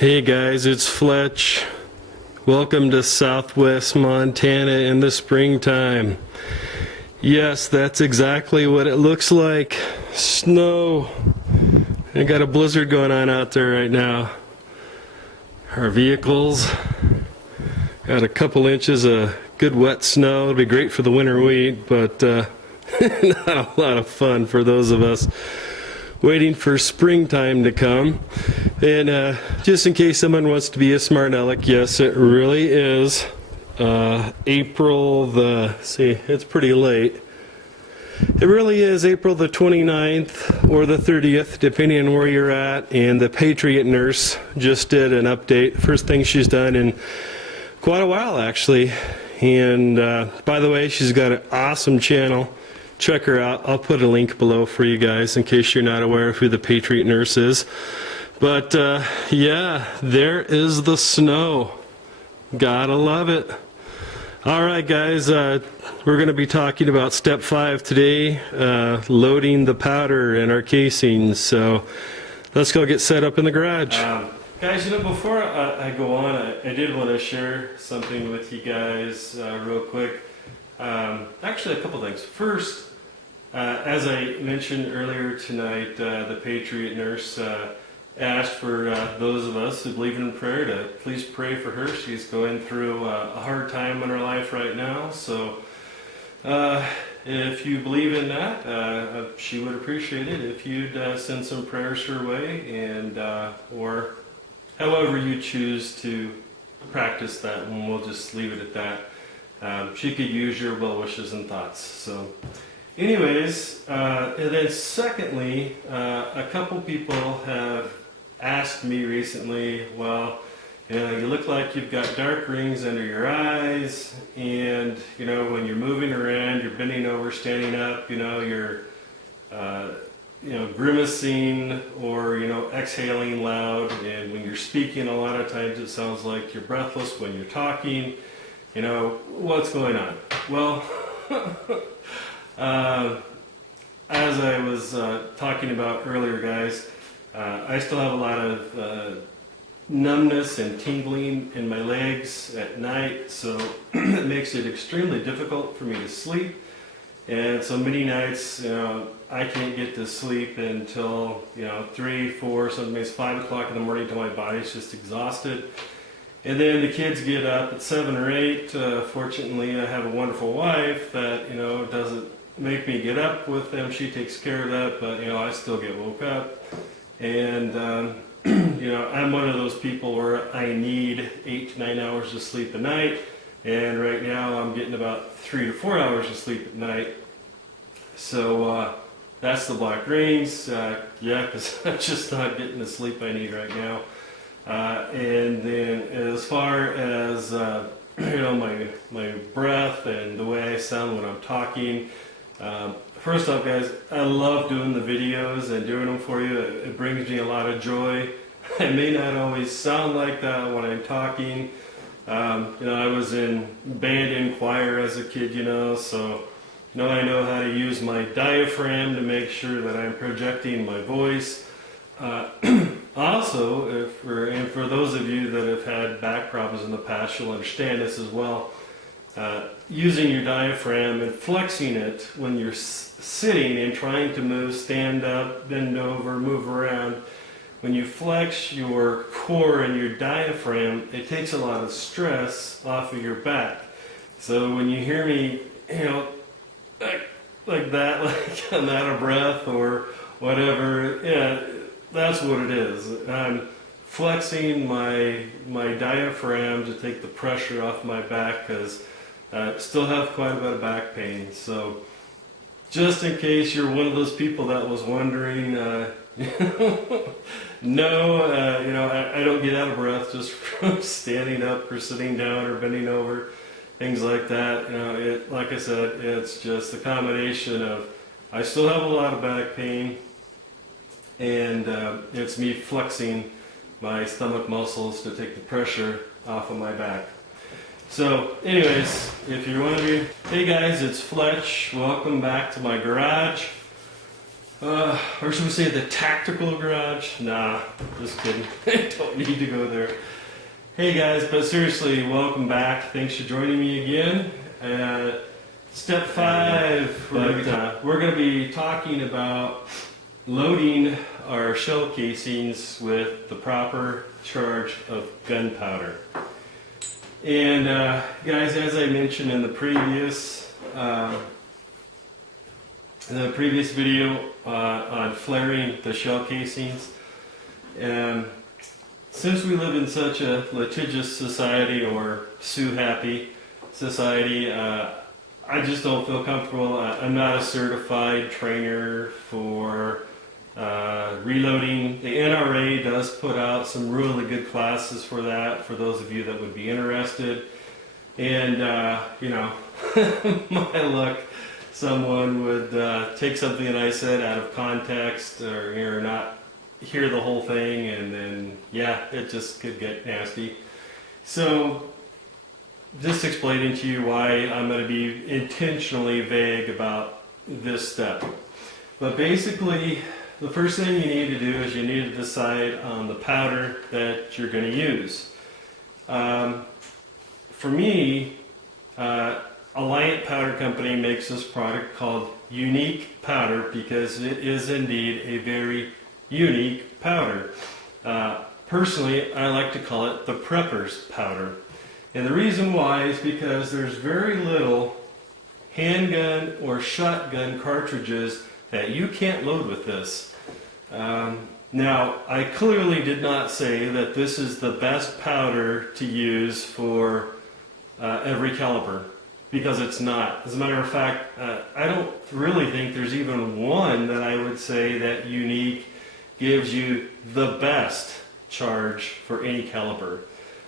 Hey guys, it's Fletch. Welcome to Southwest Montana in the springtime. Yes, that's exactly what it looks like. Snow. I got a blizzard going on out there right now. Our vehicles got a couple inches of good wet snow. It'll be great for the winter wheat, but not a lot of fun for those of us waiting for springtime to come. And just in case someone wants to be a smart aleck, yes, it really is April it's pretty late. It really is April the 29th or the 30th, depending on where you're at. And the Patriot nurse just did an update. First thing she's done in quite a while, actually. And by the way, she's got an awesome channel. Check her out. I'll put a link below for you guys in case you're not aware of who the Patriot nurse is. But yeah, there is the snow. Gotta love it. All right, guys, we're going to be talking about step 5 today, loading the powder in our casings. So let's go get set up in the garage. Guys, you know, before I go on, I did want to share something with you guys real quick. Actually, a couple things. First, as I mentioned earlier tonight, the Patriot nurse asked for those of us who believe in prayer to please pray for her. She's going through a hard time in her life right now. So if you believe in that, she would appreciate it if you'd send some prayers her way, and or however you choose to practice that, and we'll just leave it at that. She could use your well wishes and thoughts. So anyways, and then secondly, a couple people have asked me recently, well, you know, you look like you've got dark rings under your eyes, and you know, when you're moving around, you're bending over, standing up, you know, you're grimacing or, you know, exhaling loud, and when you're speaking, a lot of times it sounds like you're breathless when you're talking. You know, what's going on? Well, as I was talking about earlier, guys, I still have a lot of numbness and tingling in my legs at night, so it makes it extremely difficult for me to sleep. And so many nights, you know, I can't get to sleep until, you know, 3, 4, sometimes 5 o'clock in the morning until my body's just exhausted. And then the kids get up at 7 or 8. Fortunately, I have a wonderful wife that, you know, doesn't make me get up with them. She takes care of that, but, you know, I still get woke up. And, you know, I'm one of those people where I need 8 to 9 hours of sleep a night. And right now I'm getting about 3 to 4 hours of sleep at night. So that's the black rings. Yeah, because I'm just not getting the sleep I need right now. And then as far as you know, my breath and the way I sound when I'm talking, first off, guys, I love doing the videos and doing them for you. It brings me a lot of joy. I may not always sound like that when I'm talking. You know, I was in band and choir as a kid, you know, so you know, I know how to use my diaphragm to make sure that I'm projecting my voice. Also, for those of you that have had back problems in the past, you'll understand this as well. Using your diaphragm and flexing it when you're sitting and trying to move, stand up, bend over, move around. When you flex your core and your diaphragm, it takes a lot of stress off of your back. So when you hear me, you know, like that, like I'm out of breath or whatever, yeah, that's what it is. I'm flexing my diaphragm to take the pressure off my back because I still have quite a bit of back pain. So just in case you're one of those people that was wondering, no, you know, I don't get out of breath just from standing up or sitting down or bending over, things like that. You know, like I said, it's just a combination of I still have a lot of back pain, and it's me flexing my stomach muscles to take the pressure off of my back. So anyways, if you're wondering, hey guys, it's Fletch. Welcome back to my garage. or should we say the tactical garage? Nah, just kidding. Don't need to go there. Hey guys, but seriously, welcome back. Thanks for joining me again. Step 5, we're going to be talking about loading our shell casings with the proper charge of gunpowder. And guys, as I mentioned in the previous video on flaring the shell casings, since we live in such a litigious society, or sue happy society, I just don't feel comfortable. I'm not a certified trainer for reloading. The NRA does put out some really good classes for that, for those of you that would be interested. And you know, my luck, someone would take something that I said out of context, or not hear the whole thing, and then yeah, it just could get nasty. So just explaining to you why I'm going to be intentionally vague about this step. But basically, the first thing you need to do is you need to decide on the powder that you're going to use. For me, Alliant Powder Company makes this product called Unique Powder because it is indeed a very unique powder. Personally, I like to call it the prepper's powder. And the reason why is because there's very little handgun or shotgun cartridges that you can't load with this. Now, I clearly did not say that this is the best powder to use for every caliber, because it's not. As a matter of fact, I don't really think there's even one that I would say that Unique gives you the best charge for any caliber.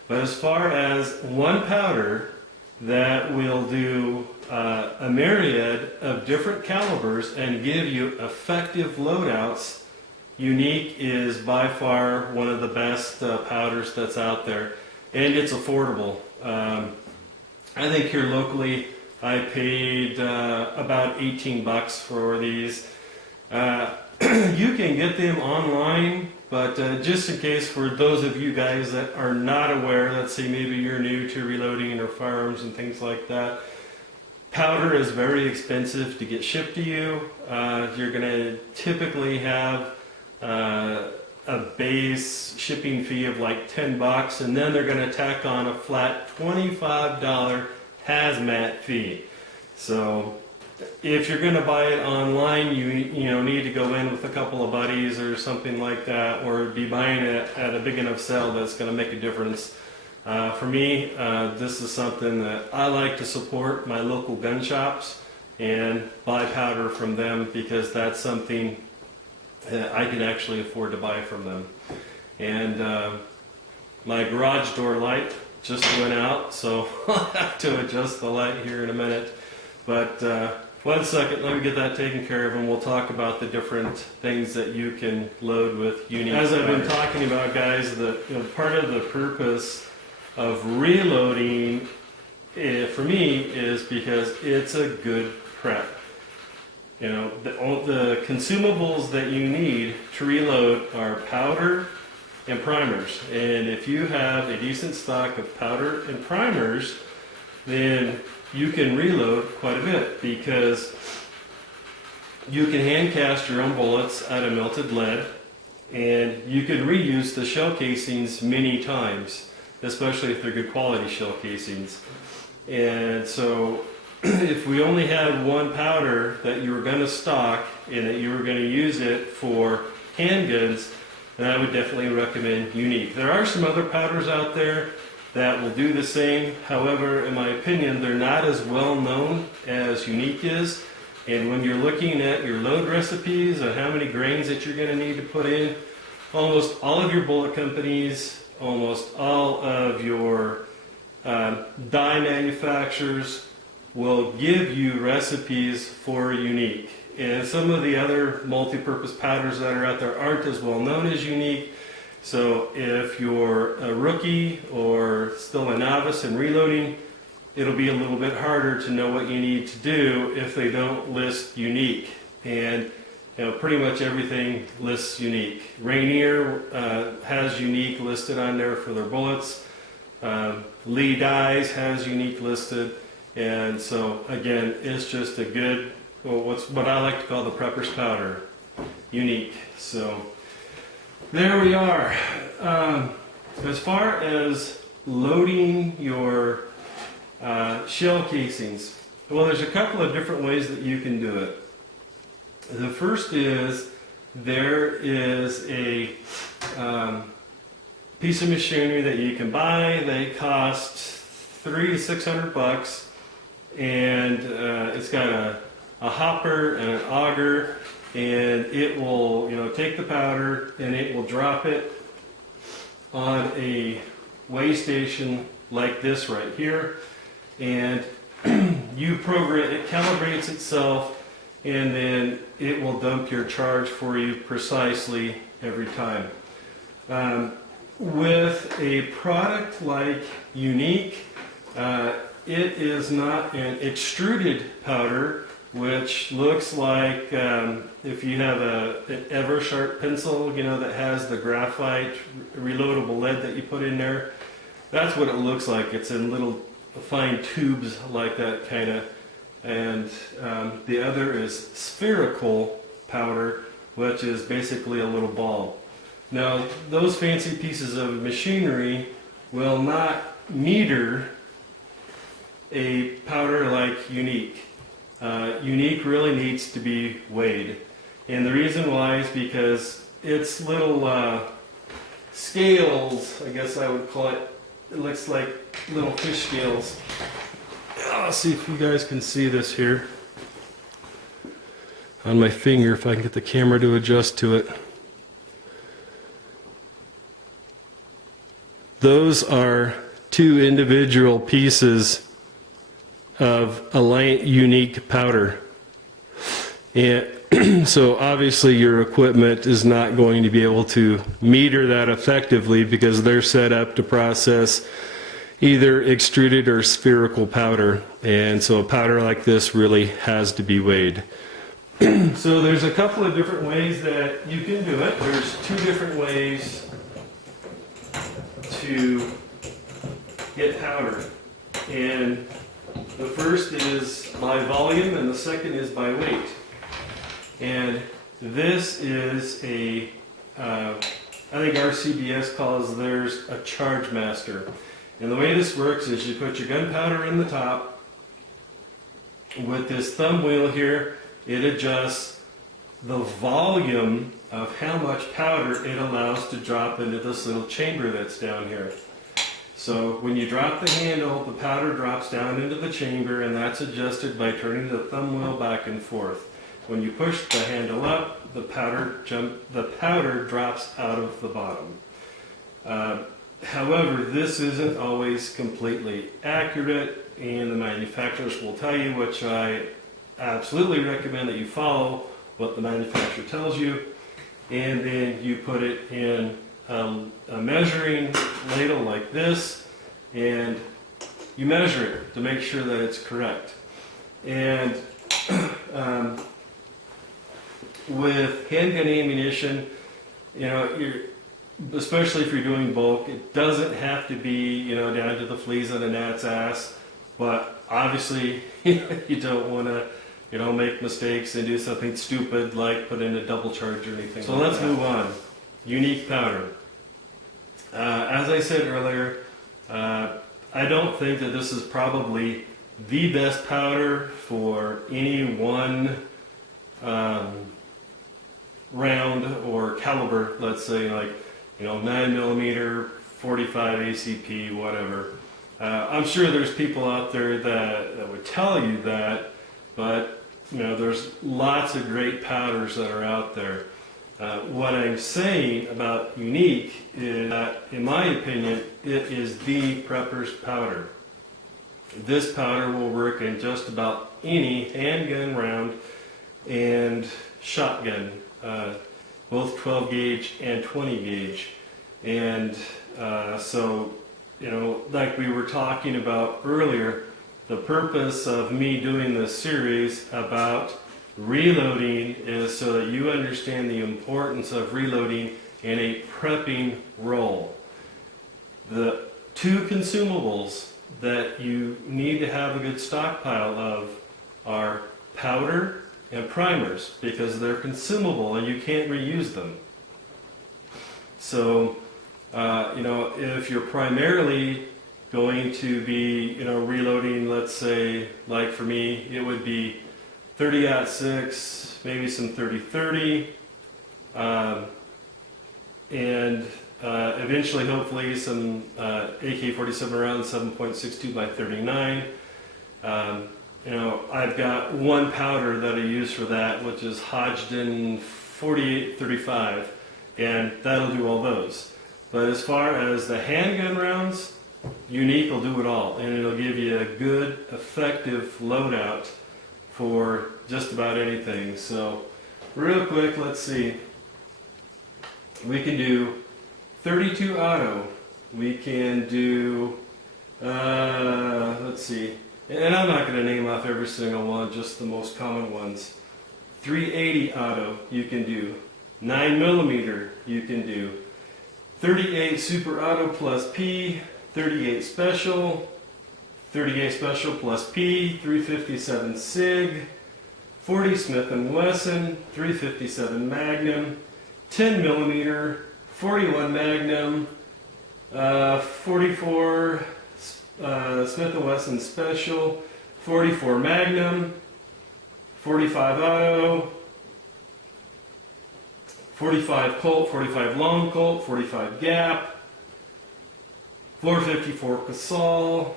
But as far as one powder that will do a myriad of different calibers and give you effective loadouts, Unique is by far one of the best powders that's out there. And it's affordable. I think here locally I paid about 18 bucks for these. You can get them online, but just in case, for those of you guys that are not aware, let's say maybe you're new to reloading or firearms and things like that, powder is very expensive to get shipped to you. You're going to typically have a base shipping fee of like 10 bucks, and then they're going to tack on a flat $25 hazmat fee. So if you're going to buy it online, you need to go in with a couple of buddies or something like that, or be buying it at a big enough sale that's going to make a difference. For me, this is something that I like to support my local gun shops and buy powder from them, because that's something that I can actually afford to buy from them. And my garage door light just went out, so I'll have to adjust the light here in a minute. But 1 second, let me get that taken care of, and we'll talk about the different things that you can load with Unique. As I've been talking about, guys, part of the purpose of reloading, for me, is because it's a good prep. The consumables that you need to reload are powder and primers. And if you have a decent stock of powder and primers, then you can reload quite a bit, because you can hand cast your own bullets out of melted lead, and you can reuse the shell casings many times, especially if they're good quality shell casings. And so if we only had one powder that you were going to stock and that you were going to use it for handguns, then I would definitely recommend Unique. There are some other powders out there that will do the same. However, in my opinion, they're not as well known as Unique is. And when you're looking at your load recipes and how many grains that you're going to need to put in, almost all of your bullet companies, almost all of your dye manufacturers will give you recipes for Unique. And some of the other multi-purpose powders that are out there aren't as well known as Unique. So if you're a rookie or still a novice in reloading, it'll be a little bit harder to know what you need to do if they don't list Unique. And pretty much everything lists Unique. Rainier has Unique listed on there for their bullets. Lee Dyes has Unique listed. And so again, it's just a good, well, what I like to call the prepper's powder, Unique. So there we are. As far as loading your shell casings, well, there's a couple of different ways that you can do it. The first is there is a piece of machinery that you can buy. They cost $300 to $600, and it's got a hopper and an auger, and it will, take the powder and it will drop it on a weigh station like this right here, and you program it, calibrates itself, and then it will dump your charge for you precisely every time. With a product like Unique, it is not an extruded powder, which looks like if you have an ever sharp pencil, that has the graphite reloadable lead that you put in there. That's what it looks like. It's in little fine tubes like that kind of. And the other is spherical powder, which is basically a little ball. Now, those fancy pieces of machinery will not meter a powder like Unique. Unique really needs to be weighed. And the reason why is because its little scales, I guess I would call it, it looks like little fish scales. I'll see if you guys can see this here on my finger, if I can get the camera to adjust to it. Those are two individual pieces of a light Unique powder. And so obviously your equipment is not going to be able to meter that effectively because they're set up to process either extruded or spherical powder. And so a powder like this really has to be weighed. So there's a couple of different ways that you can do it. There's two different ways to get powder. And the first is by volume and the second is by weight. And this is a, I think RCBS calls theirs a charge master. And the way this works is you put your gunpowder in the top. With this thumb wheel here, it adjusts the volume of how much powder it allows to drop into this little chamber that's down here. So when you drop the handle, the powder drops down into the chamber, and that's adjusted by turning the thumb wheel back and forth. When you push the handle up, the powder drops out of the bottom. However, this isn't always completely accurate, and the manufacturers will tell you, which I absolutely recommend that you follow what the manufacturer tells you, and then you put it in a measuring ladle like this, and you measure it to make sure that it's correct. And with handgun ammunition, especially if you're doing bulk, it doesn't have to be, down to the fleas on a gnat's ass, but obviously you don't want to, make mistakes and do something stupid like put in a double charge or anything. So let's move on. Unique powder. As I said earlier, I don't think that this is probably the best powder for any one round or caliber, let's say 9mm, 45 ACP, whatever. I'm sure there's people out there that would tell you that, but there's lots of great powders that are out there. What I'm saying about Unique is that, in my opinion, it is the prepper's powder. This powder will work in just about any handgun round and shotgun, both 12 gauge and 20 gauge. And so, like we were talking about earlier, the purpose of me doing this series about Reloading is so that you understand the importance of reloading in a prepping role. The two consumables that you need to have a good stockpile of are powder and primers, because they're consumable and you can't reuse them. So, if you're primarily going to be, reloading, let's say, like for me, it would be 30-06, maybe some 30-30, and eventually, hopefully, some AK-47 rounds, 7.62 by 39. I've got one powder that I use for that, which is Hodgdon 48-35, and that'll do all those. But as far as the handgun rounds, Unique will do it all, and it'll give you a good, effective loadout for just about anything. So, real quick, let's see. We can do 32 auto. We can do, let's see, and I'm not going to name off every single one, just the most common ones. 380 auto, you can do. 9mm, you can do. 38 Super Auto plus P, 38 Special, 38 Special plus P, 357 SIG, 40 Smith & Wesson, 357 Magnum, 10mm, 41 Magnum, 44 Smith & Wesson Special, 44 Magnum, 45 Auto, 45 Colt, 45 Long Colt, 45 Gap, 454 Casal.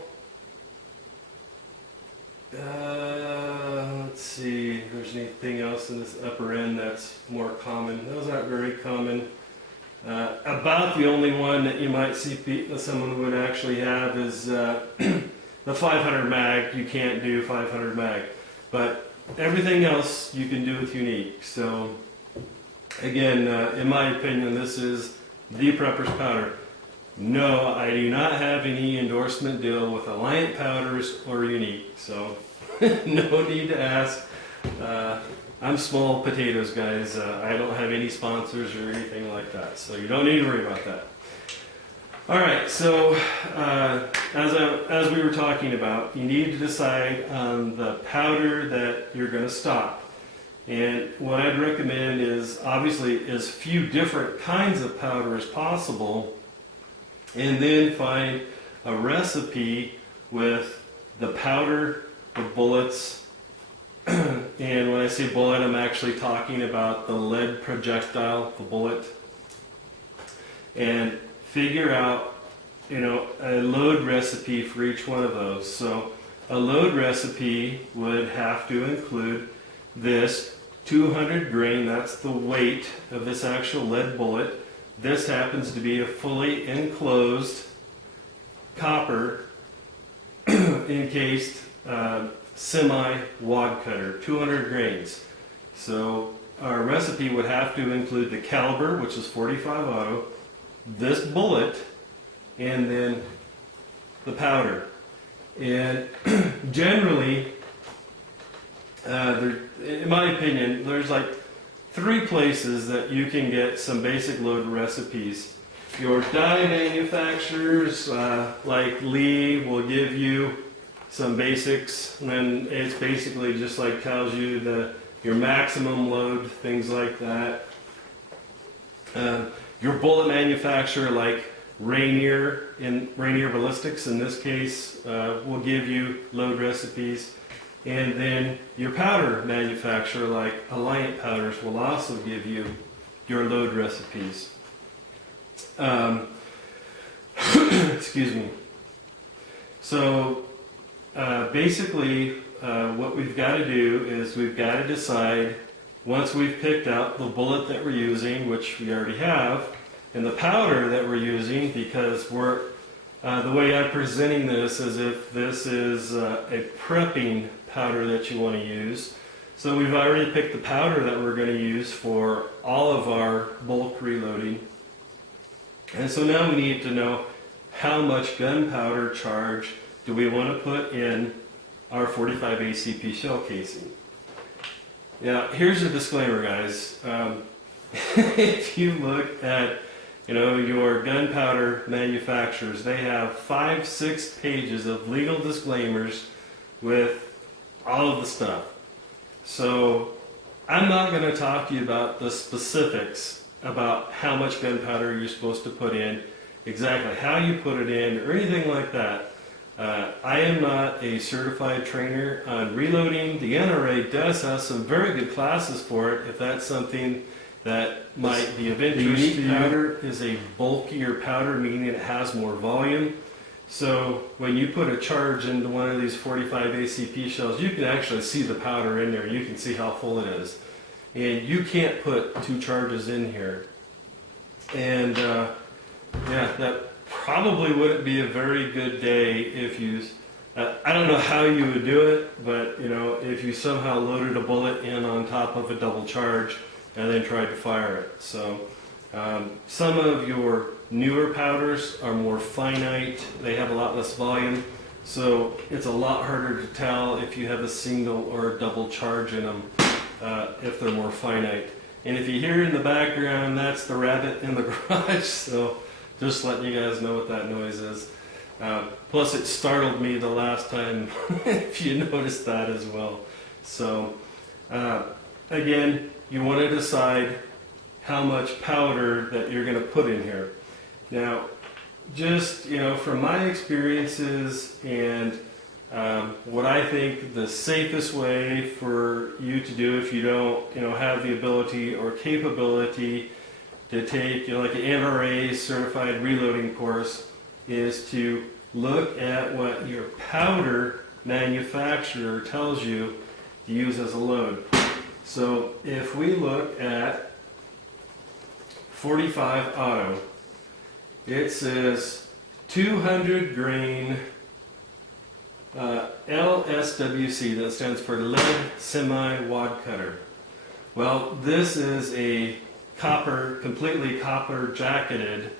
Let's see if there's anything else in this upper end that's more common. Those aren't very common. About the only one that you might see someone would actually have is the 500 mag. You can't do 500 mag, but everything else you can do with Unique. So again, in my opinion, this is the prepper's powder. No, I do not have any endorsement deal with Alliant Powders or Unique, so no need to ask. I'm small potatoes, guys. I don't have any sponsors or anything like that, so you don't need to worry about that. All right, so as we were talking about, you need to decide on the powder that you're going to stock. And what I'd recommend is obviously as few different kinds of powder as possible, and then find a recipe with the powder, the bullets, and when I say bullet, I'm actually talking about the lead projectile, the bullet, and figure out, a load recipe for each one of those. So a load recipe would have to include this 200 grain, that's the weight of this actual lead bullet. This happens to be a fully enclosed copper encased semi-wad cutter, 200 grains. So our recipe would have to include the caliber, which is 45 auto, this bullet, and then the powder. And generally, in my opinion, there's like 3 places that you can get some basic load recipes. Your die manufacturers, like Lee, will give you some basics, and it's basically just like tells you your maximum load, things like that. Your bullet manufacturer, like Rainier Ballistics, in this case, will give you load recipes. And then your powder manufacturer, like Alliant Powders, will also give you your load recipes. Excuse me. So basically, what we've got to do is we've got to decide, once we've picked out the bullet that we're using, which we already have, and the powder that we're using, because the way I'm presenting this is if this is a prepping powder that you want to use. So we've already picked the powder that we're going to use for all of our bulk reloading. And so now we need to know how much gunpowder charge do we want to put in our 45 ACP shell casing. Yeah, here's a disclaimer, guys. If you look at, your gunpowder manufacturers, they have 5-6 pages of legal disclaimers with all of the stuff. So I'm not going to talk to you about the specifics about how much gunpowder you're supposed to put in, exactly how you put it in, or anything like that. I am not a certified trainer on reloading. The NRA does have some very good classes for it if that's something that might be of interest to you. Unique powder is a bulkier powder, meaning it has more volume. So when you put a charge into one of these 45 ACP shells, you can actually see the powder in there. You can see how full it is. And you can't put 2 charges in here. And yeah, that probably wouldn't be a very good day if you, I don't know how you would do it, but if you somehow loaded a bullet in on top of a double charge and then tried to fire it. So some of your newer powders are more finite, they have a lot less volume, so it's a lot harder to tell if you have a single or a double charge in them if they're more finite. And if you hear in the background, that's the rabbit in the garage, so just letting you guys know what that noise is. Plus it startled me the last time, if you noticed that as well. So again, you want to decide how much powder that you're going to put in here. Now, just from my experiences and what I think the safest way for you to do if you don't have the ability or capability to take like an NRA certified reloading course is to look at what your powder manufacturer tells you to use as a load. So if we look at 45 Auto, it says 200 grain LSWC, that stands for lead semi-wad cutter. Well, this is a completely copper jacketed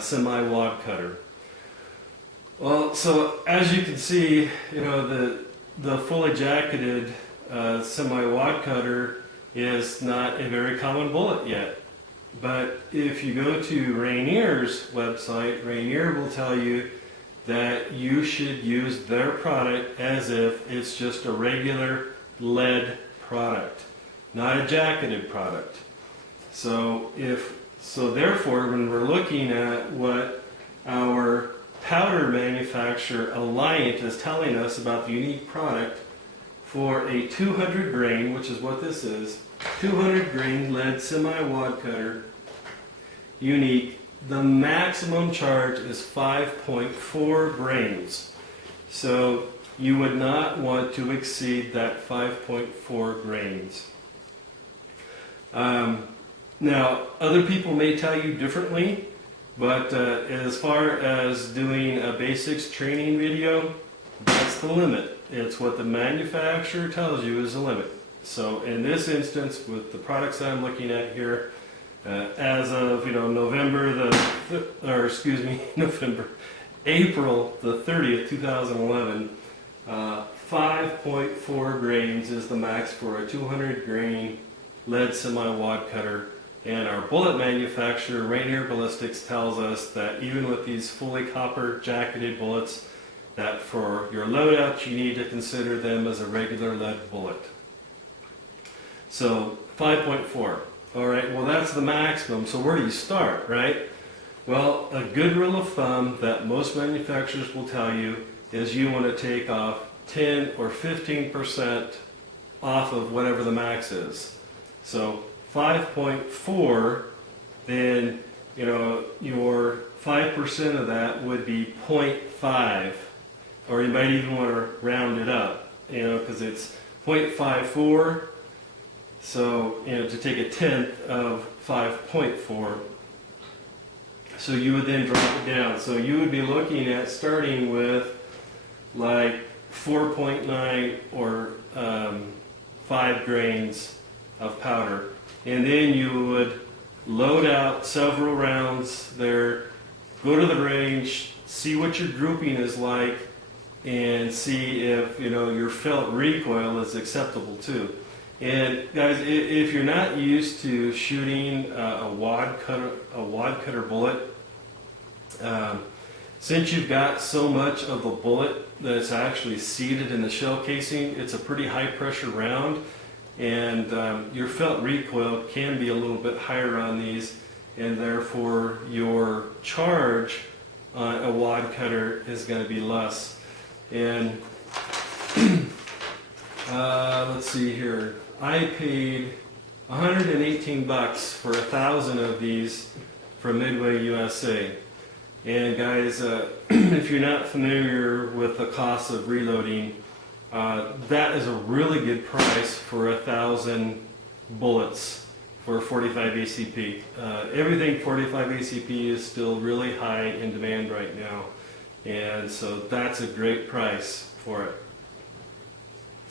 semi-wad cutter. Well, so as you can see, the fully jacketed semi-wad cutter is not a very common bullet yet. But if you go to Rainier's website, Rainier will tell you that you should use their product as if it's just a regular lead product, not a jacketed product. So therefore, when we're looking at what our powder manufacturer Alliant is telling us about the Unique product for a 200 grain, which is what this is, 200 grain lead semi-wad cutter, Unique, the maximum charge is 5.4 grains. So you would not want to exceed that 5.4 grains. Now, other people may tell you differently, but as far as doing a basics training video, that's the limit. It's what the manufacturer tells you is the limit. So in this instance, with the products that I'm looking at here, as of April the 30th, 2011, 5.4 grains is the max for a 200 grain lead semi-wad cutter. And our bullet manufacturer, Rainier Ballistics, tells us that even with these fully copper jacketed bullets, that for your loadouts you need to consider them as a regular lead bullet. So 5.4. Alright, well that's the maximum, so where do you start, right? Well, a good rule of thumb that most manufacturers will tell you is you want to take off 10 or 15% off of whatever the max is. So 5.4, then your 5% of that would be 0.5, or you might even want to round it up, because it's 0.54. So, to take a tenth of 5.4, so you would then drop it down. So you would be looking at starting with like 4.9 or 5 grains of powder. And then you would load out several rounds there, go to the range, see what your grouping is like, and see if your felt recoil is acceptable too. And guys, if you're not used to shooting a wad cutter bullet, since you've got so much of the bullet that's actually seated in the shell casing, it's a pretty high pressure round, and your felt recoil can be a little bit higher on these, and therefore your charge on a wad cutter is going to be less. And let's see here, I paid $118 for 1,000 of these from Midway USA. And guys, if you're not familiar with the cost of reloading, that is a really good price for 1,000 bullets for 45 ACP. Everything 45 ACP is still really high in demand right now, and so that's a great price for it.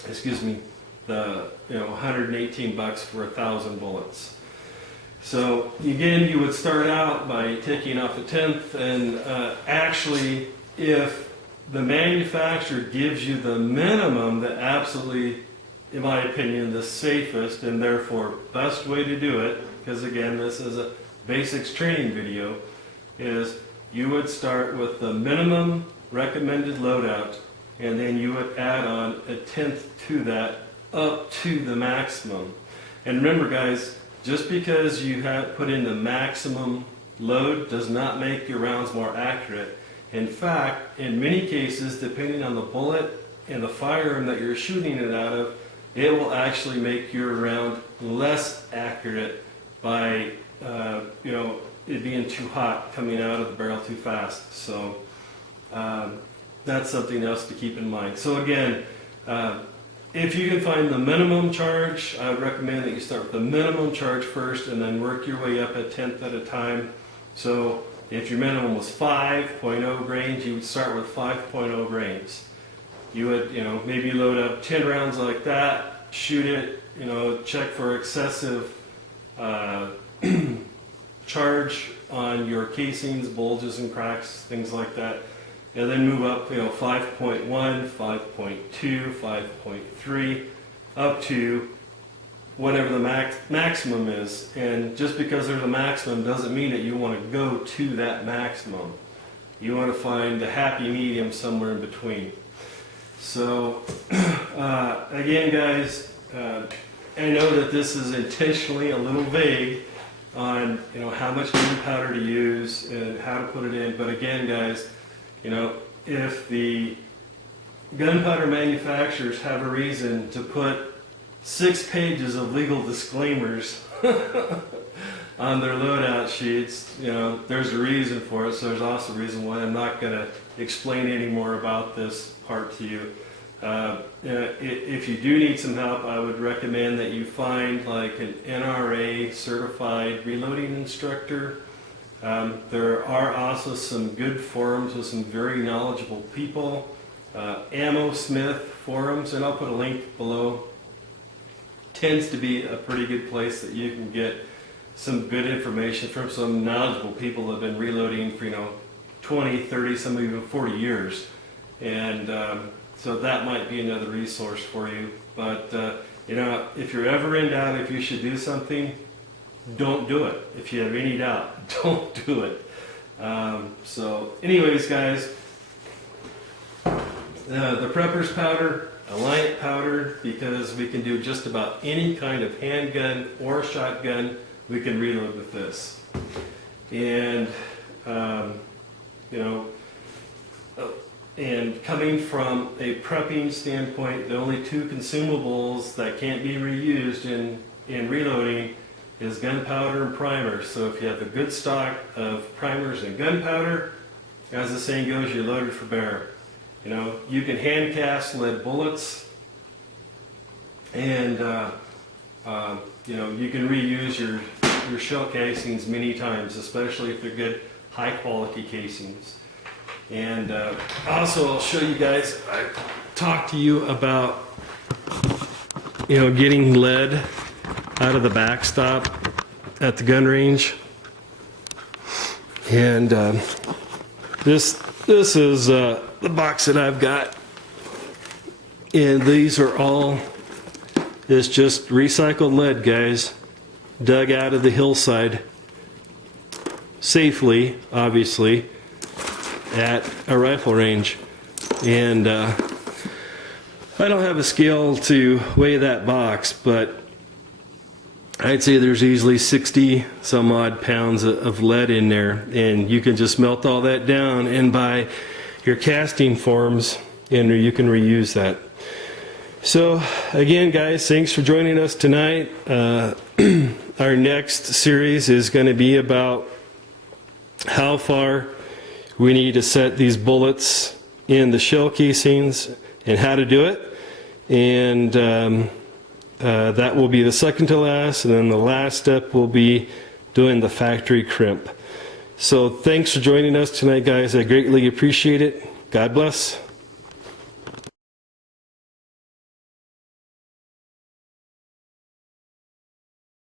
Excuse me, the $118 for 1,000 bullets. So again, you would start out by taking off a tenth, and actually, if the manufacturer gives you the minimum, the absolutely, in my opinion, the safest and therefore best way to do it, because again, this is a basics training video, is you would start with the minimum recommended loadout, and then you would add on a tenth to that up to the maximum. And remember guys, just because you have put in the maximum load does not make your rounds more accurate. In fact, in many cases, depending on the bullet and the firearm that you're shooting it out of, it will actually make your round less accurate by it being too hot, coming out of the barrel too fast. So that's something else to keep in mind. So again, if you can find the minimum charge, I would recommend that you start with the minimum charge first and then work your way up a tenth at a time. So if your minimum was 5.0 grains, you would start with 5.0 grains. You would, maybe load up 10 rounds like that, shoot it, check for excessive charge on your casings, bulges and cracks, things like that. And then move up, 5.1, 5.2, 5.3, up to whatever the maximum is. And just because there's a maximum doesn't mean that you want to go to that maximum. You want to find the happy medium somewhere in between. So, again, guys, I know that this is intentionally a little vague on, how much gunpowder to use and how to put it in. But again, guys, if the gunpowder manufacturers have a reason to put 6 pages of legal disclaimers on their loadout sheets, there's a reason for it. So there's also a reason why I'm not going to explain any more about this part to you. If you do need some help, I would recommend that you find like an NRA certified reloading instructor. There are also some good forums with some very knowledgeable people. Ammo Smith forums, and I'll put a link below, tends to be a pretty good place that you can get some good information from some knowledgeable people that have been reloading for 20, 30, some even 40 years. And so that might be another resource for you. But if you're ever in doubt if you should do something, don't do it. If you have any doubt, don't do it. So anyways, guys, the Prepper's powder, Alliant powder, because we can do just about any kind of handgun or shotgun, we can reload with this. And and coming from a prepping standpoint, the only 2 consumables that can't be reused in reloading is gunpowder and primers. So if you have a good stock of primers and gunpowder, as the saying goes, you're loaded for bear. You can hand cast lead bullets, and you can reuse your shell casings many times, especially if they're good high quality casings. And also I'll show you guys, I talked to you about getting lead out of the backstop at the gun range. And this is the box that I've got, and these are all is just recycled lead, guys, dug out of the hillside safely, obviously, at a rifle range. And I don't have a scale to weigh that box, but I'd say there's easily 60 some odd pounds of lead in there, and you can just melt all that down and buy your casting forms, and you can reuse that. So again, guys, thanks for joining us tonight. Our next series is going to be about how far we need to set these bullets in the shell casings and how to do it. And that will be the second to last, and then the last step will be doing the factory crimp. So thanks for joining us tonight, guys. I greatly appreciate it. God bless.